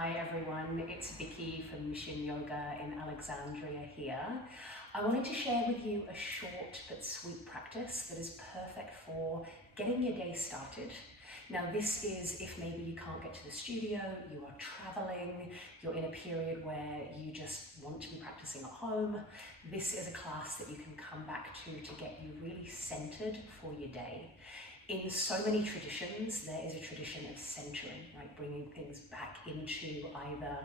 Hi everyone, it's Vicki from Mission Yoga in Alexandria here. I wanted to share with you a short but sweet practice that is perfect for getting your day started. Now this is if maybe you can't get to the studio, you are traveling, you're in a period where you just want to be practicing at home. This is a class that you can come back to get you really centered for your day. In so many traditions, there is a tradition of centering, right? Bringing things back into either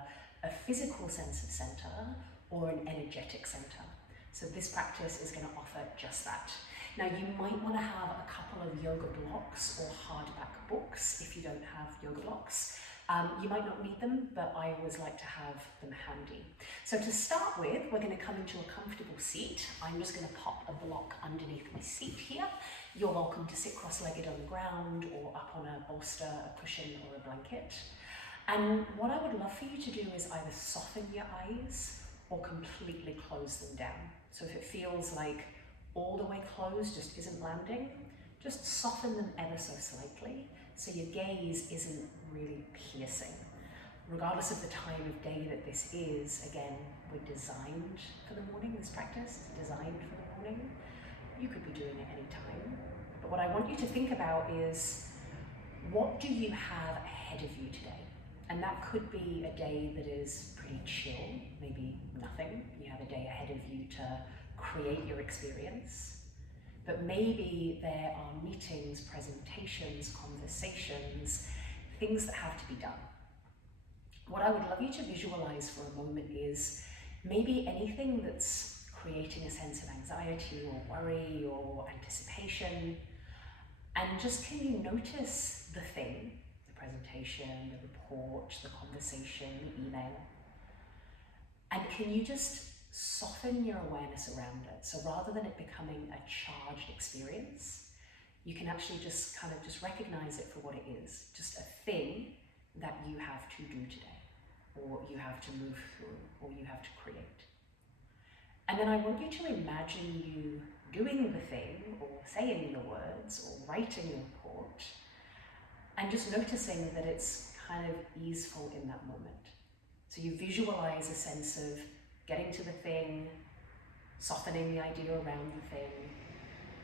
a physical sense of center or an energetic center. So this practice is going to offer just that. Now you might want to have a couple of yoga blocks or hardback books if you don't have yoga blocks. You might not need them, but I always like to have them handy. So to start with, we're going to come into a comfortable seat. I'm just going to pop a block underneath my seat here. You're welcome to sit cross-legged on the ground or up on a bolster, a cushion or a blanket. And what I would love for you to do is either soften your eyes or completely close them down. So if it feels like all the way closed just isn't landing, just soften them ever so slightly so your gaze isn't really piercing. Regardless of the time of day that this is, again, we're designed for the morning. This practice is designed for the morning. You could be doing it any time. But what I want you to think about is, what do you have ahead of you today? And that could be a day that is pretty chill, maybe nothing. You have a day ahead of you to create your experience. But maybe there are meetings, presentations, conversations, things that have to be done. What I would love you to visualize for a moment is maybe anything that's creating a sense of anxiety or worry or anticipation. And just can you notice the thing, the presentation, the report, the conversation, the email? And can you just soften your awareness around it? So rather than it becoming a charged experience, you can actually just kind of just recognize it for what it is, just a thing that you have to do today, or you have to move through, or you have to create. And then I want you to imagine you doing the thing, or saying the words, or writing the report, and just noticing that it's kind of easeful in that moment. So you visualize a sense of getting to the thing, softening the idea around the thing,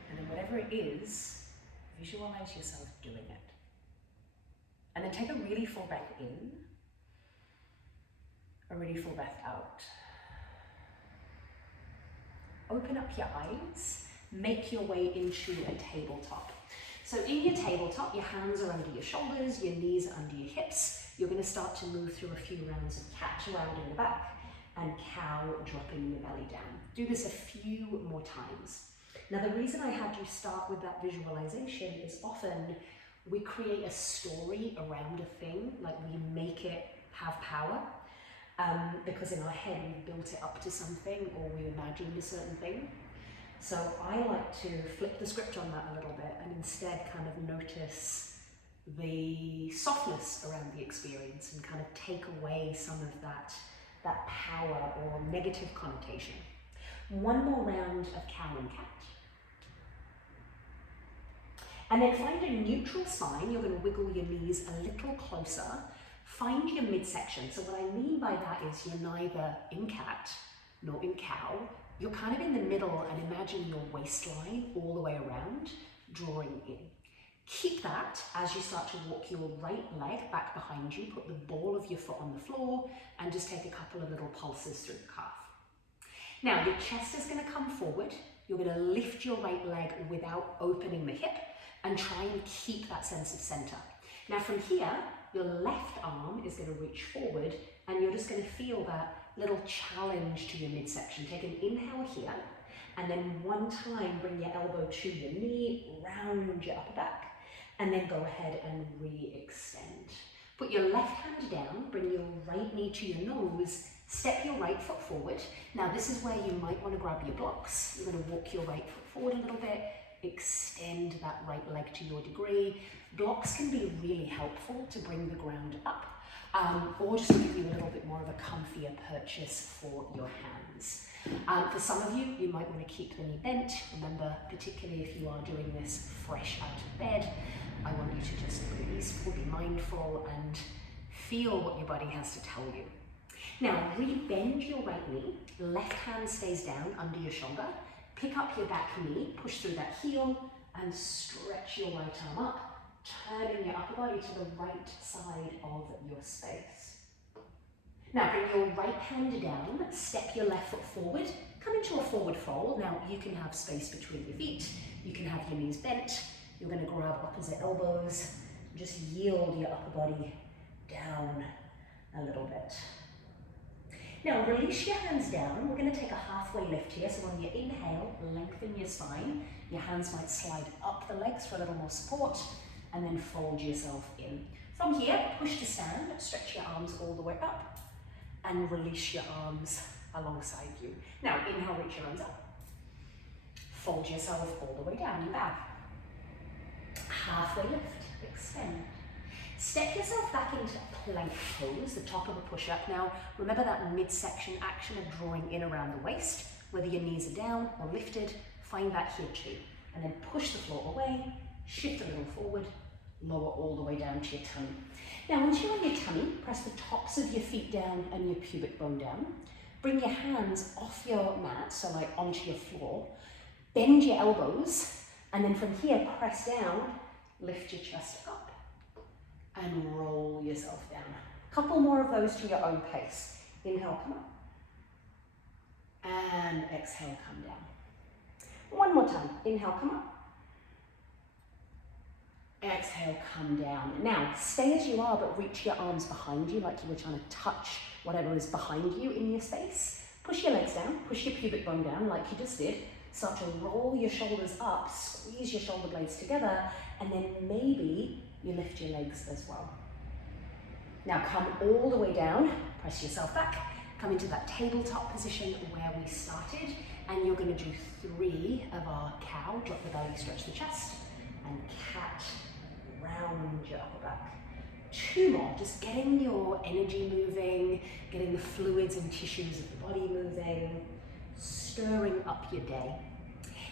and then whatever it is, visualize yourself doing it. And then take a really full breath in, a really full breath out. Open up your eyes, make your way into a tabletop. So in your tabletop, your hands are under your shoulders, your knees are under your hips. You're going to start to move through a few rounds of cat around in the back and cow dropping your belly down. Do this a few more times. Now the reason I had you start with that visualization is often we create a story around a thing, like we make it have power. Because in our head we've built it up to something or we imagined a certain thing. So I like to flip the script on that a little bit and instead kind of notice the softness around the experience and kind of take away some of that power or negative connotation. One more round of cow and cat. And then find a neutral spine. You're going to wiggle your knees a little closer. Find your midsection. So what I mean by that is you're neither in cat nor in cow. You're kind of in the middle, and imagine your waistline all the way around, drawing in. Keep that as you start to walk your right leg back behind you. Put the ball of your foot on the floor and just take a couple of little pulses through the calf. Now your chest is going to come forward. You're going to lift your right leg without opening the hip and try and keep that sense of center. Now from here, your left arm is going to reach forward and you're just going to feel that little challenge to your midsection. Take an inhale here and then one time bring your elbow to your knee, round your upper back, and then go ahead and re-extend. Put your left hand down, bring your right knee to your nose, step your right foot forward. Now this is where you might want to grab your blocks. You're going to walk your right foot forward a little bit, extend that right leg to your degree. Blocks can be really helpful to bring the ground up, or just to give you a little bit more of a comfier purchase for your hands. For some of you, you might want to keep the knee bent. Remember, particularly if you are doing this fresh out of bed, I want you to just be peaceful, be mindful, and Feel what your body has to tell you. Now, re-bend your right knee, left hand stays down under your shoulder, pick up your back knee, push through that heel, and stretch your right arm up, turning your upper body to the right side of your space. Now, bring your right hand down, step your left foot forward, come into a forward fold. Now, you can have space between your feet, you can have your knees bent, you're going to grab opposite elbows, just yield your upper body down a little bit. Now, release your hands down. We're going to take a halfway lift here. So on your inhale, lengthen your spine. Your hands might slide up the legs for a little more support, and then fold yourself in. From here, push to stand, stretch your arms all the way up, and release your arms alongside you. Now, inhale, reach your arms up. Fold yourself all the way down, you bow. Halfway lift, extend. Step yourself back into plank pose, the top of a push-up. Now, remember that midsection action of drawing in around the waist, whether your knees are down or lifted, find that here too. And then push the floor away, shift a little forward, lower all the way down to your tummy. Now, once you're on your tummy, press the tops of your feet down and your pubic bone down. Bring your hands off your mat, so like onto your floor. Bend your elbows, and then from here, press down, lift your chest up, and roll yourself down. A couple more of those to your own pace. Inhale, come up. And exhale, come down. One more time. Inhale, come up. Exhale, come down. Now, stay as you are, but reach your arms behind you like you were trying to touch whatever is behind you in your space. Push your legs down, push your pubic bone down like you just did. Start to roll your shoulders up, squeeze your shoulder blades together, and then maybe you lift your legs as well. Now come all the way down, press yourself back, come into that tabletop position where we started, and you're going to do 3 of our cow, drop the belly, stretch the chest, and cat, round your upper back. 2 more, just getting your energy moving, getting the fluids and tissues of the body moving, stirring up your day.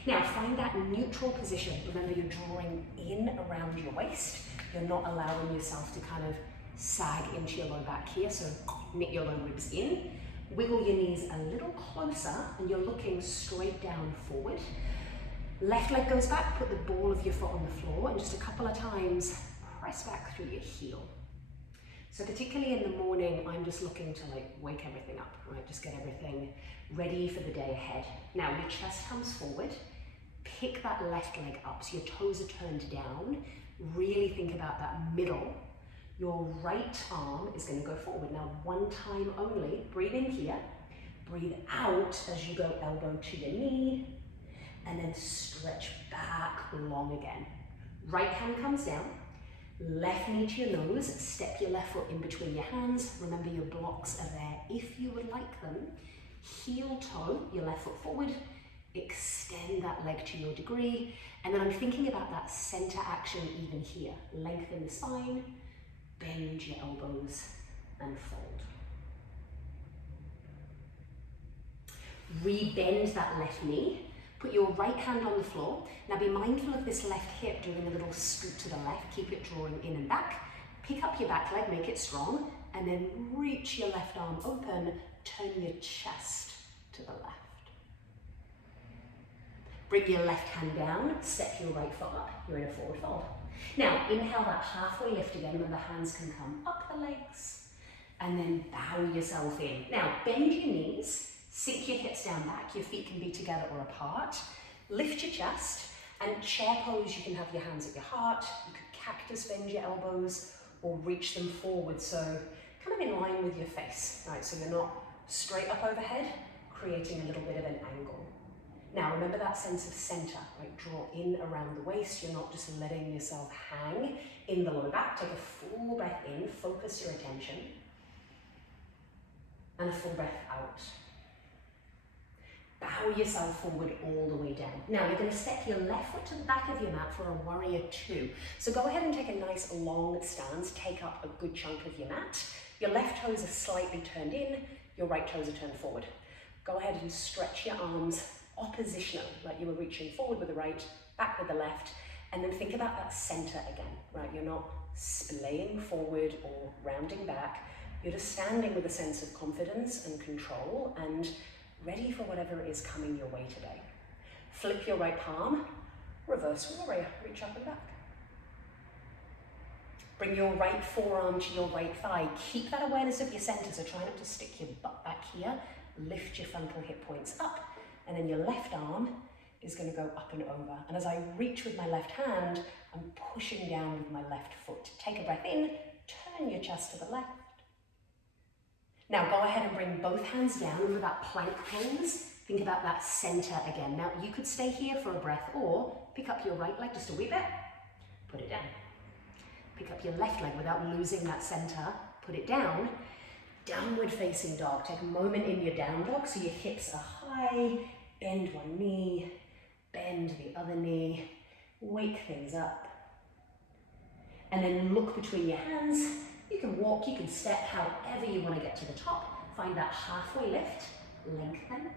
Now find that neutral position. Remember, you're drawing in around your waist. You're not allowing yourself to kind of sag into your low back here, so knit your low ribs in. Wiggle your knees a little closer, and you're looking straight down forward. Left leg goes back, put the ball of your foot on the floor, and just a couple of times, press back through your heel. So particularly in the morning, I'm just looking to like wake everything up, right? Just get everything ready for the day ahead. Now your chest comes forward, pick that left leg up so your toes are turned down. Really think about that middle. Your right arm is going to go forward. Now, one time only. Breathe in here. Breathe out as you go elbow to your knee. And then stretch back long again. Right hand comes down. Left knee to your nose. Step your left foot in between your hands. Remember, your blocks are there if you would like them. Heel toe, your left foot forward. Extend that leg to your degree. And then I'm thinking about that center action even here. Lengthen the spine, bend your elbows, and fold. Re-bend that left knee. Put your right hand on the floor. Now be mindful of this left hip doing a little scoot to the left. Keep it drawing in and back. Pick up your back leg, make it strong, and then reach your left arm open. Turn your chest to the left. Bring your left hand down, step your right foot up, you're in a forward fold. Now, inhale that halfway lift again, remember hands can come up the legs, and then bow yourself in. Now, bend your knees, sink your hips down back, your feet can be together or apart. Lift your chest, and chair pose, you can have your hands at your heart, you could cactus bend your elbows, or reach them forward, so kind of in line with your face, right? So you're not straight up overhead, creating a little bit of an angle. Now remember that sense of center, right? Draw in around the waist. You're not just letting yourself hang in the low back. Take a full breath in, focus your attention, and a full breath out. Bow yourself forward all the way down. Now you're going to step your left foot to the back of your mat for a warrior 2. So go ahead and take a nice long stance. Take up a good chunk of your mat. Your left toes are slightly turned in, your right toes are turned forward. Go ahead and stretch your arms oppositional, like you were reaching forward with the right, back with the left, and then think about that center again, right? You're not splaying forward or rounding back. You're just standing with a sense of confidence and control and ready for whatever is coming your way today. Flip your right palm, reverse warrior, reach up and back. Bring your right forearm to your right thigh. Keep that awareness of your center, so try not to stick your butt back here. Lift your frontal hip points up, and then your left arm is going to go up and over. And as I reach with my left hand, I'm pushing down with my left foot. Take a breath in, turn your chest to the left. Now go ahead and bring both hands down over that plank pose. Think about that center again. Now you could stay here for a breath or pick up your right leg just a wee bit, put it down. Pick up your left leg without losing that center, put it down. Downward facing dog. Take a moment in your down dog so your hips are high. Bend one knee, bend the other knee. Wake things up. And then look between your hands. You can walk, you can step, however you want to get to the top. Find that halfway lift, lengthen.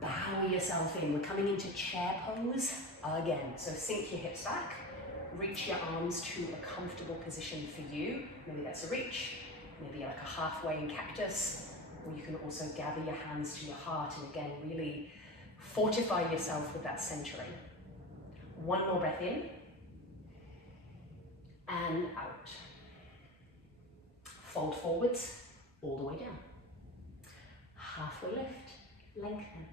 Bow yourself in. We're coming into chair pose again. So sink your hips back. Reach your arms to a comfortable position for you. Maybe that's a reach, maybe like a halfway in cactus, or you can also gather your hands to your heart and again, really fortify yourself with that centering. One more breath in and out. Fold forwards, all the way down. Halfway lift, lengthen.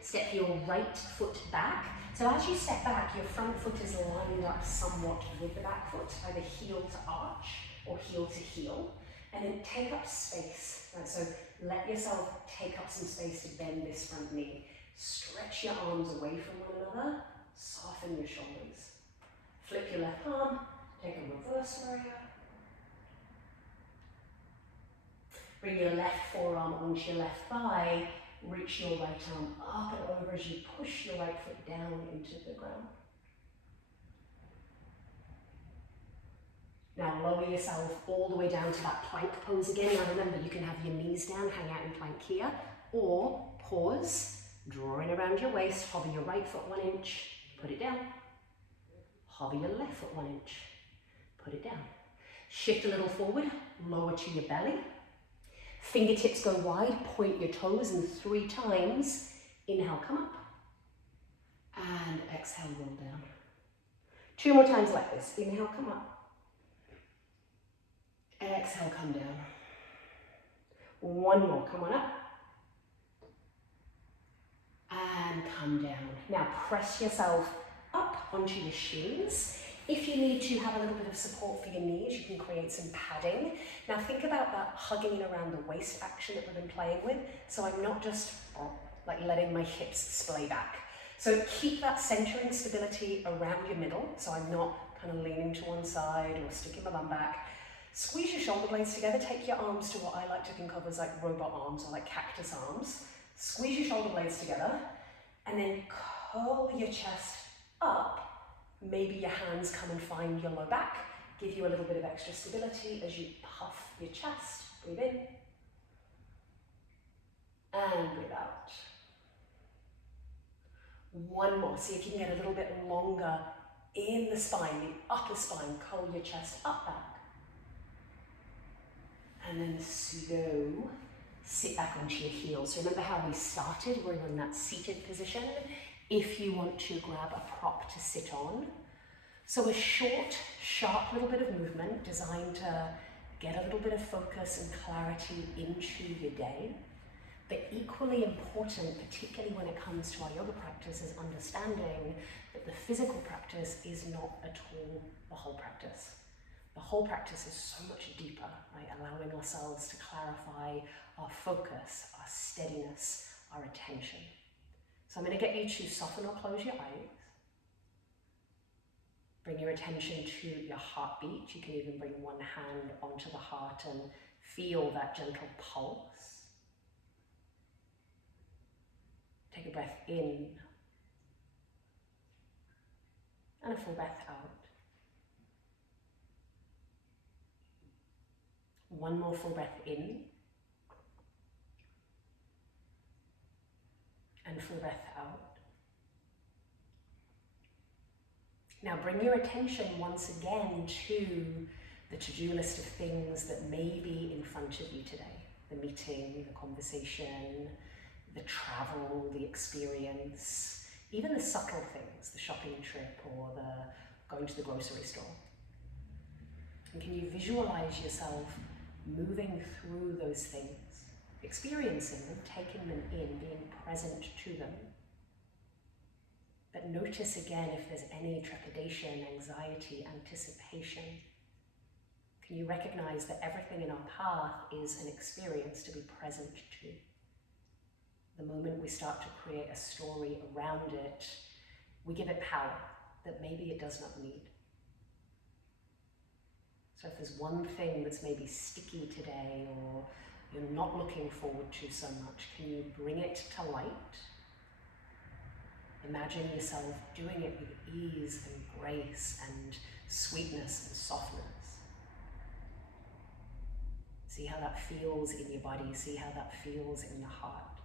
Step your right foot back. So as you step back, your front foot is lined up somewhat with the back foot, either heel to arch or heel to heel, and then take up space. Right? So let yourself take up some space to bend this front knee. Stretch your arms away from one another, soften your shoulders. Flip your left arm, take a reverse warrior. Bring your left forearm onto your left thigh. Reach your right arm up and over as you push your right foot down into the ground. Now lower yourself all the way down to that plank pose again. Now remember, you can have your knees down, hang out in plank here, or pause, drawing around your waist, hover your right foot 1 inch, put it down. Hover your left foot 1 inch, put it down. Shift a little forward, lower to your belly. Fingertips go wide, point your toes, and 3 times, inhale, come up, and exhale, roll down. 2 more times like this, inhale, come up, exhale, come down. 1 more, come on up, and come down. Now press yourself up onto your shins. If you need to have a little bit of support for your knees, you can create some padding. Now think about that hugging it around the waist action that we've been playing with. So I'm not just like letting my hips splay back. So keep that centering stability around your middle. So I'm not kind of leaning to one side or sticking my bum back. Squeeze your shoulder blades together. Take your arms to what I like to think of as like robot arms or like cactus arms. Squeeze your shoulder blades together and then curl your chest up. Maybe your hands come and find your low back, give you a little bit of extra stability as you puff your chest. Breathe in and breathe out. 1 more. See if you can get a little bit longer in the spine, the upper spine. Curl your chest up, back. And then slow, sit back onto your heels. So remember how we started? We're in that seated position. If you want to grab a prop to sit on. So a short, sharp little bit of movement designed to get a little bit of focus and clarity into your day. But equally important, particularly when it comes to our yoga practice, is understanding that the physical practice is not at all the whole practice. The whole practice is so much deeper, right? Allowing ourselves to clarify our focus, our steadiness, our attention. So I'm going to get you to soften or close your eyes. Bring your attention to your heartbeat. You can even bring one hand onto the heart and feel that gentle pulse. Take a breath in and a full breath out. 1 more full breath in and full breath out. Now bring your attention once again to the to-do list of things that may be in front of you today. The meeting, the conversation, the travel, the experience, even the subtle things, the shopping trip or the going to the grocery store. And can you visualize yourself moving through those things, experiencing them, taking them in, being present to them? But notice again if there's any trepidation, anxiety, anticipation. Can you recognize that everything in our path is an experience to be present to? The moment we start to create a story around it, we give it power that maybe it does not need. So if there's one thing that's maybe sticky today or you're not looking forward to so much, can you bring it to light? Imagine yourself doing it with ease and grace and sweetness and softness. See how that feels in your body, see how that feels in your heart.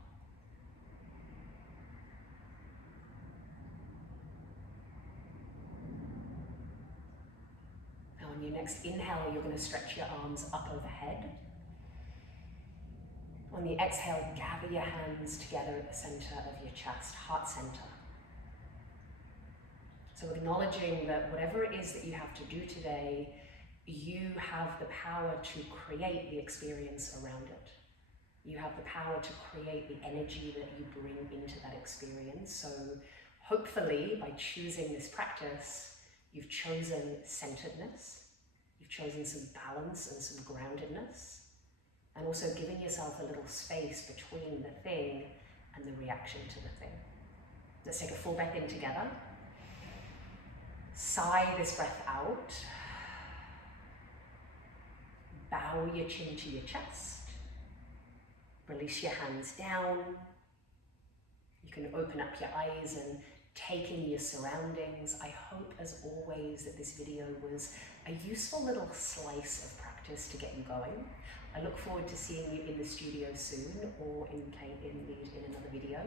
Now on your next inhale, you're going to stretch your arms up overhead. On the exhale, gather your hands together at the center of your chest, heart center. So acknowledging that whatever it is that you have to do today, you have the power to create the experience around it. You have the power to create the energy that you bring into that experience. So hopefully by choosing this practice, you've chosen centeredness, you've chosen some balance and some groundedness, and also giving yourself a little space between the thing and the reaction to the thing. Let's take a full breath in together. Sigh this breath out. Bow your chin to your chest. Release your hands down. You can open up your eyes and take in your surroundings. I hope, as always, that this video was a useful little slice of practice to get you going. I look forward to seeing you in the studio soon or indeed in another video.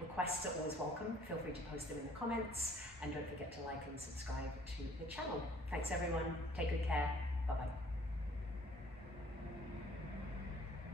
Requests are always welcome. Feel free to post them in the comments and don't forget to like and subscribe to the channel. Thanks everyone. Take good care. Bye-bye.